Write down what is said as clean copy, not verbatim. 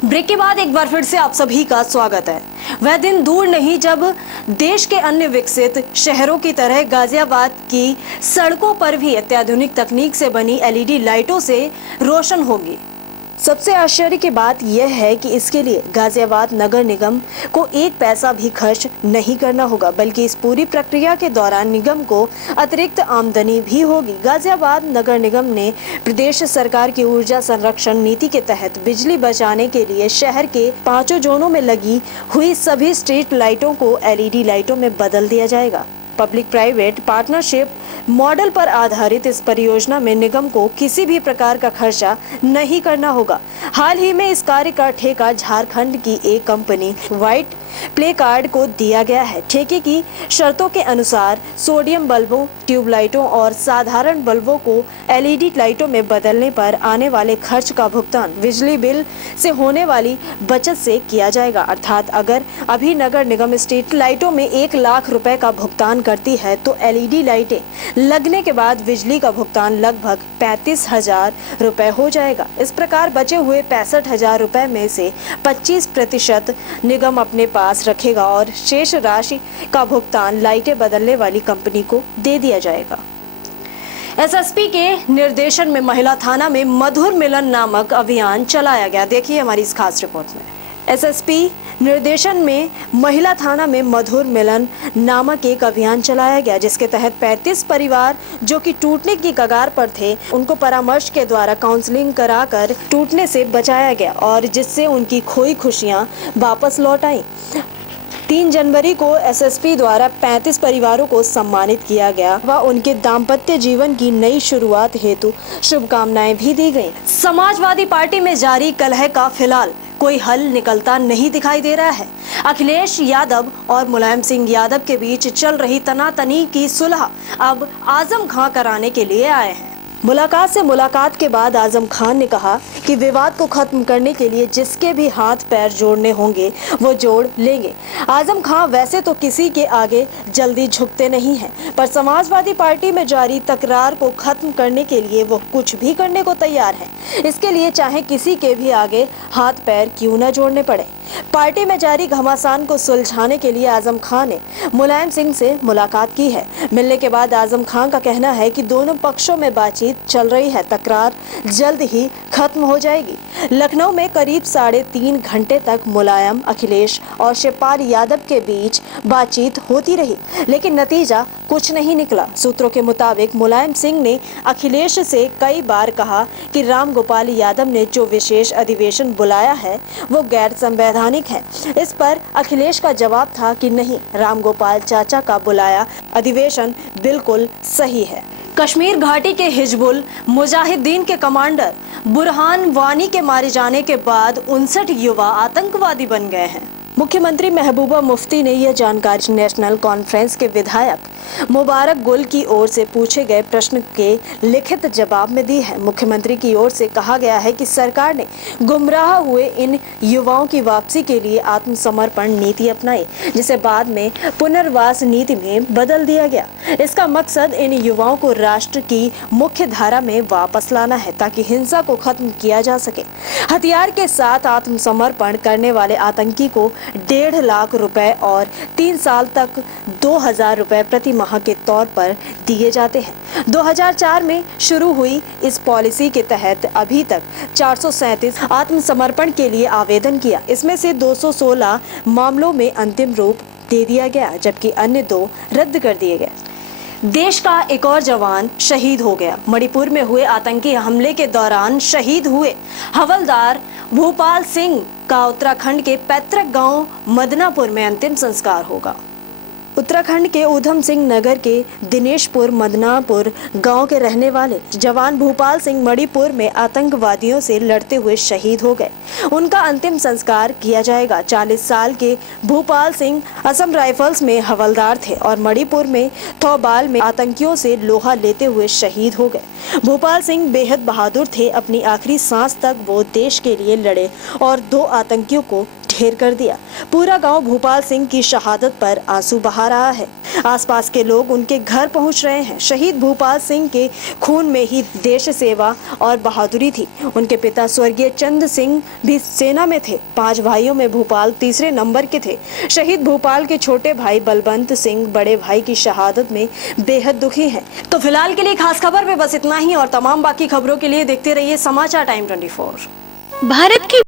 Break के बाद एक बार फिर से आप सभी का स्वागत है। वह दिन दूर नहीं जब देश के अन्य विकसित शहरों की तरह गाजियाबाद की सड़कों पर भी अत्याधुनिक तकनीक से बनी एलईडी लाइटों से रोशन होगी। सबसे आश्चर्य की बात यह है कि इसके लिए गाजियाबाद नगर निगम को एक पैसा भी खर्च नहीं करना होगा, बल्कि इस पूरी प्रक्रिया के दौरान निगम को अतिरिक्त आमदनी भी होगी। गाजियाबाद नगर निगम ने प्रदेश सरकार की ऊर्जा संरक्षण नीति के तहत बिजली बचाने के लिए शहर के 5 जोनों में लगी हुई सभी स्ट्रीट लाइटों को एलईडी लाइटों में बदल दिया जाएगा। पब्लिक प्राइवेट पार्टनरशिप मॉडल पर आधारित इस परियोजना में निगम को किसी भी प्रकार का खर्चा नहीं करना होगा। हाल ही में इस कार्य का ठेका झारखंड की एक कंपनी व्हाइट प्ले कार्ड को दिया गया है। ठेके की शर्तों के अनुसार सोडियम बल्बों, ट्यूबलाइटों और साधारण बल्बों को एलईडी लाइटों में बदलने पर आने वाले खर्च का भुगतान बिजली बिल से होने वाली बचत से किया जाएगा। अर्थात अगर अभी नगर निगम स्ट्रीट लाइटों में 1 लाख रुपए का भुगतान करती है तो एलईडी लाइटें लगने के बाद बिजली का भुगतान लगभग 35,000 रुपए हो जाएगा। इस प्रकार बचे हुए 65,000 रुपए में से 25% निगम अपने पास रखेगा और शेष राशि का भुगतान लाइटें बदलने वाली कंपनी को दे दिया जाएगा। एसएसपी के निर्देशन में महिला थाना में मधुर मिलन नामक अभियान चलाया गया। देखिए हमारी इस खास रिपोर्ट में। एसएसपी निर्देशन में महिला थाना में मधुर मिलन नामक एक अभियान चलाया गया, जिसके तहत 35 परिवार जो कि टूटने की कगार पर थे, उनको परामर्श के द्वारा काउंसलिंग कराकर टूटने से बचाया गया और जिससे उनकी खोई खुशियां वापस लौट आई। 3 जनवरी को एसएसपी द्वारा 35 परिवारों को सम्मानित किया गया व उनके दाम्पत्य जीवन की नई शुरुआत हेतु शुभकामनाएं भी दी गयी। समाजवादी पार्टी में जारी कलह का फिलहाल कोई हल निकलता नहीं दिखाई दे रहा है। अखिलेश यादव और मुलायम सिंह यादव के बीच चल रही तनातनी की सुलह अब आजम खां कराने के लिए आए हैं। मुलाकात के बाद आजम खान ने कहा कि विवाद को खत्म करने के लिए जिसके भी हाथ पैर जोड़ने होंगे वो जोड़ लेंगे। आजम खान वैसे तो किसी के आगे जल्दी झुकते नहीं हैं, पर समाजवादी पार्टी में जारी तकरार को खत्म करने के लिए वो कुछ भी करने को तैयार हैं। इसके लिए चाहे किसी के भी आगे हाथ पैर क्यों न जोड़ने पड़े। पार्टी में जारी घमासान को सुलझाने के लिए आजम खान ने मुलायम सिंह से मुलाकात की है। मिलने के बाद आजम खान का कहना है कि दोनों पक्षों में बातचीत चल रही है, तकरार जल्द ही खत्म हो जाएगी। लखनऊ में करीब 3.5 घंटे तक मुलायम, अखिलेश और शिवपाल यादव के बीच बातचीत होती रही, लेकिन नतीजा कुछ नहीं निकला। सूत्रों के मुताबिक मुलायम सिंह ने अखिलेश से कई बार कहा कि रामगोपाल यादव ने जो विशेष अधिवेशन बुलाया है वो गैर संवैधानिक है। इस पर अखिलेश का जवाब था कि नहीं, रामगोपाल चाचा का बुलाया अधिवेशन बिल्कुल सही है। कश्मीर घाटी के हिजबुल मुजाहिदीन के कमांडर बुरहान वानी के मारे जाने के बाद 59 युवा आतंकवादी बन गए हैं। मुख्यमंत्री महबूबा मुफ्ती ने यह जानकारी नेशनल कॉन्फ्रेंस के विधायक मुबारक गुल की ओर से पूछे गए प्रश्न के लिखित जवाब में दी है। मुख्यमंत्री की ओर से कहा गया है कि सरकार ने गुमराह हुए इन युवाओं की वापसी के लिए आत्मसमर्पण नीति अपनाई, जिसे बाद में पुनर्वास नीति में बदल दिया गया। इसका मकसद इन युवाओं को राष्ट्र की मुख्य धारा में वापस लाना है ताकि हिंसा को खत्म किया जा सके। हथियार के साथ आत्मसमर्पण करने वाले आतंकी को 1.5 लाख रुपए और 3 साल तक 2,000 रुपए प्रति माह के तौर पर दिए जाते हैं। 2004 में शुरू हुई इस पॉलिसी के तहत अभी तक 437 आत्मसमर्पण के लिए आवेदन किया। इसमें से 216 मामलों में अंतिम रूप दे दिया गया, जबकि अन्य 2 रद्द कर दिए गए। देश का एक और जवान शहीद हो गया। मणिपुर में हुए आतंकी हमले के दौरान शहीद हुए हवलदार भूपाल सिंह का उत्तराखंड के पैतृक गांव मदनापुर में अंतिम संस्कार होगा। उत्तराखंड के ऊधम सिंह नगर के दिनेशपुर मदनापुर गांव के रहने वाले जवान भूपाल सिंह मणिपुर में आतंकवादियों से लड़ते हुए शहीद हो गए। उनका अंतिम संस्कार किया जाएगा। 40 साल के भूपाल सिंह असम राइफल्स में हवलदार थे और मणिपुर में थौबाल में आतंकियों से लोहा लेते हुए शहीद हो गए। भूपाल सिंह बेहद बहादुर थे। अपनी आखिरी सांस तक वो देश के लिए लड़े और 2 आतंकियों को ढेर कर दिया। पूरा गांव भूपाल सिंह की शहादत पर आंसू बहा रहा है। आसपास के लोग उनके घर पहुंच रहे हैं। शहीद भूपाल सिंह के खून में ही देश सेवा और बहादुरी थी। उनके पिता स्वर्गीय चंद सिंह भी सेना में थे। 5 भाइयों में भूपाल तीसरे नंबर के थे। शहीद भूपाल के छोटे भाई बलवंत सिंह बड़े भाई की शहादत में बेहद दुखी हैं। तो फिलहाल के लिए खास खबर में बस इतना ही और तमाम बाकी खबरों के लिए देखते रहिए समाचार टाइम 24। भारत की